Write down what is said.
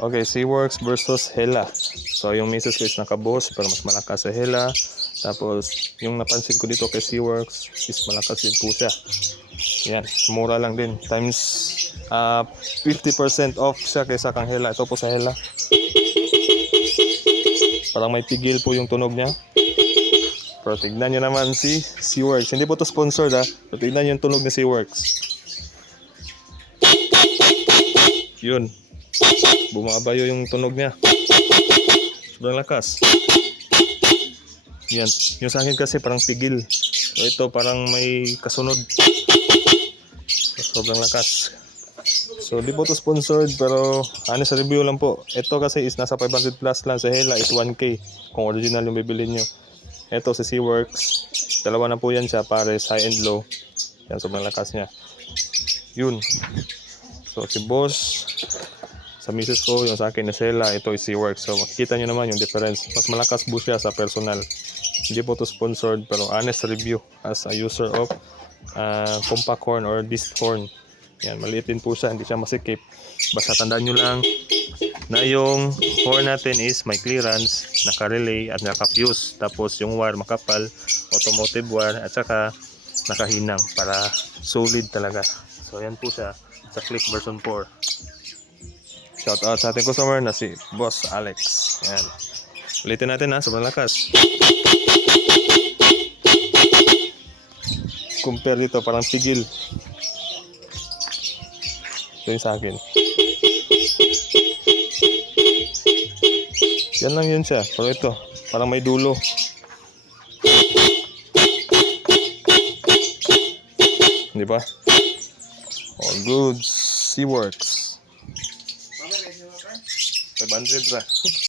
Okay, SeaWorks versus Hella. So yung misis ko is naka-boss pero mas malakas sa Hella. Tapos yung napansin ko dito kay SeaWorks is malakas din po siya. Yan, mura lang din. Times 50% off siya kaysa kang Hella. Ito po sa Hella. Parang may pigil po yung tunog niya. Pero tignan nyo naman si SeaWorks. Hindi po to sponsored ha. Pero tignan nyo yung tunog ni SeaWorks. Yun. Bumabayo yung tunog niya. Sobrang lakas. Yan. Yung sa akin kasi parang pigil. So ito parang may kasunod. Sobrang lakas. So di po to sponsored pero honest review lang po. Ito kasi is nasa 500 plus lang. Sa Hella is 1K kung original yung bibilin nyo. Ito si SeaWorks. Dalawa na po yan siya pares high and low. Yan sobrang lakas niya. Yun. So si boss sa misis ko, yung sa akin na Hella, ito is SeaWorks. So makikita nyo naman yung difference. Mas malakas po siya sa personal. Hindi po to sponsored pero honest review as a user of compact horn or disc horn. Yan, maliit din po siya, hindi siya masikip. Basta tandaan nyo lang na yung horn natin is may clearance, naka-relay at naka-fuse. Tapos yung wire makapal, automotive wire at saka nakahinang para solid talaga. So yan po siya sa Click version 4. Shout out sa ating customer na si Boss Alex. Yan. Ulitin natin ha, sobrang lakas. Compare dito, parang tigil. Ito yung sa akin. Yan lang yun siya. Pero ito, parang may dulo. Di ba? All good. SeaWorks. 500 ra.